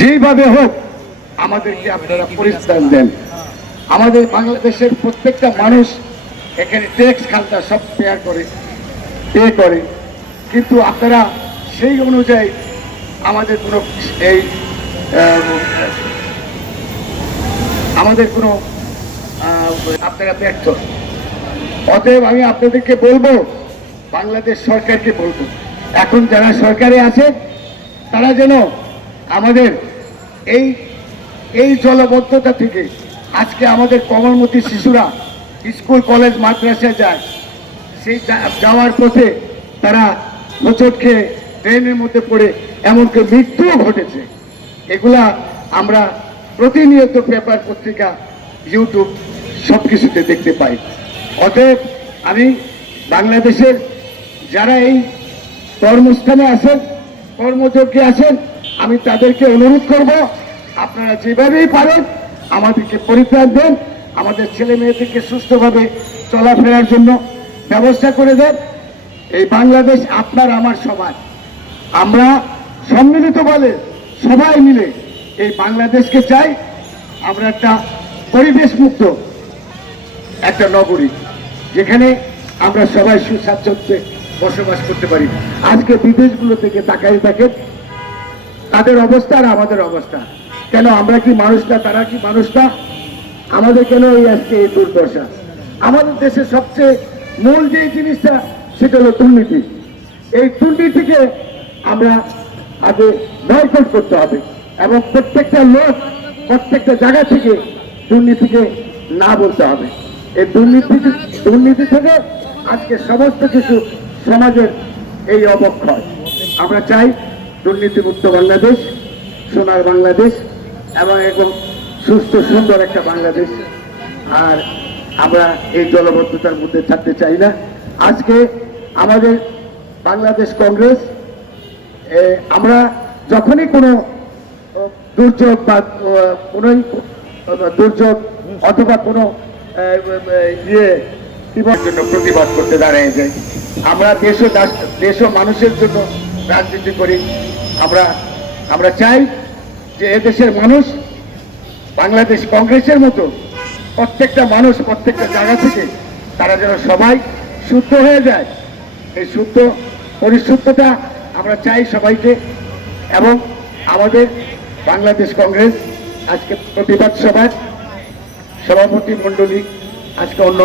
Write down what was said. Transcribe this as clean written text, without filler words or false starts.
যেভাবে হোক আমাদেরকে আপনারা পরিত্রাণ দেন। আমাদের বাংলাদেশের প্রত্যেকটা মানুষ এখানে ট্যাক্স খালটা সব পে করে, কিন্তু আপনারা সেই অনুযায়ী আমাদের কোনো আপনারা ব্যর্থ। অতএব আমি আপনাদেরকে বলবো, বাংলাদেশ সরকারকে বলবো, এখন যারা সরকারে আছে তারা যেন আমাদের এই জলবদ্ধতা থেকে, আজকে আমাদের কোমলমতি শিশুরা স্কুল কলেজ মাদ্রাসায় যায়, সেই যাওয়ার পথে তারা হোঁচট খেয়ে ট্রেনের মধ্যে পড়ে এমনকি মৃত্যুও ঘটেছে। এগুলা আমরা প্রতিনিয়ত পেপার পত্রিকা ইউটিউব সব কিছুতে দেখতে পাই। অতএব আমি বাংলাদেশের যারা এই কর্মস্থানে আছেন, কর্মযোগ্যে আছেন, আমি তাদেরকে অনুরোধ করব, আপনারা যেভাবেই পারেন আমাদেরকে পরিত্রাণ দেন, আমাদের ছেলে মেয়েদেরকে সুস্থভাবে চলাফেরার জন্য ব্যবস্থা করে দেন। এই বাংলাদেশ আপনার আমার সবার, আমরা সম্মিলিত বলে সবাই মিলে এই বাংলাদেশকে চাই। আমরা একটা পরিবেশ মুক্ত একটা নগরী, যেখানে আমরা সবাই সুস্বাচ্ছন্দ্যে বসবাস করতে পারি। আজকে বিদেশগুলো থেকে তাকাই দেখেন তাদের অবস্থা আর আমাদের অবস্থা, কেন আমরা কি মানুষ না, তারা কি মানুষ না? আমাদের কেন এই আজকে এই দুর্দশা? আমাদের দেশে সবচেয়ে মূল যে জিনিসটা সেটা হলো দুর্নীতি। এই দুর্নীতিকে আমরা আগে বয়কট করতে হবে এবং প্রত্যেকটা লোক প্রত্যেকটা জায়গা থেকে দুর্নীতিকে না বলতে হবে। এই দুর্নীতি থেকে আজকে সমস্ত কিছু সমাজের এই অবক্ষয়। আমরা চাই দুর্নীতিমুক্ত বাংলাদেশ, সোনার বাংলাদেশ এবং সুস্থ সুন্দর একটা বাংলাদেশ। আর আমরা এই জলবদ্ধতার মধ্যে থাকতে চাই না। আজকে আমাদের বাংলাদেশ কংগ্রেস, আমরা যখনই কোনো দুর্যোগ বা দুর্যোগ অথবা কোনো জন্য প্রতিবাদ করতে দাঁড়িয়ে যাই। আমরা দেশ ও মানুষের জন্য রাজনীতি করি। আমরা চাই যে এদেশের মানুষ বাংলাদেশ কংগ্রেসের মতো প্রত্যেকটা মানুষ প্রত্যেকটা জায়গা থেকে তারা যেন সবাই শুদ্ধ হয়ে যায়। এই পরিশুদ্ধতা আমরা চাই সবাইকে। এবং আমাদের বাংলাদেশ কংগ্রেস আজকে প্রতিবাদ সভার সভাপতি মণ্ডলী, আজকে অন্য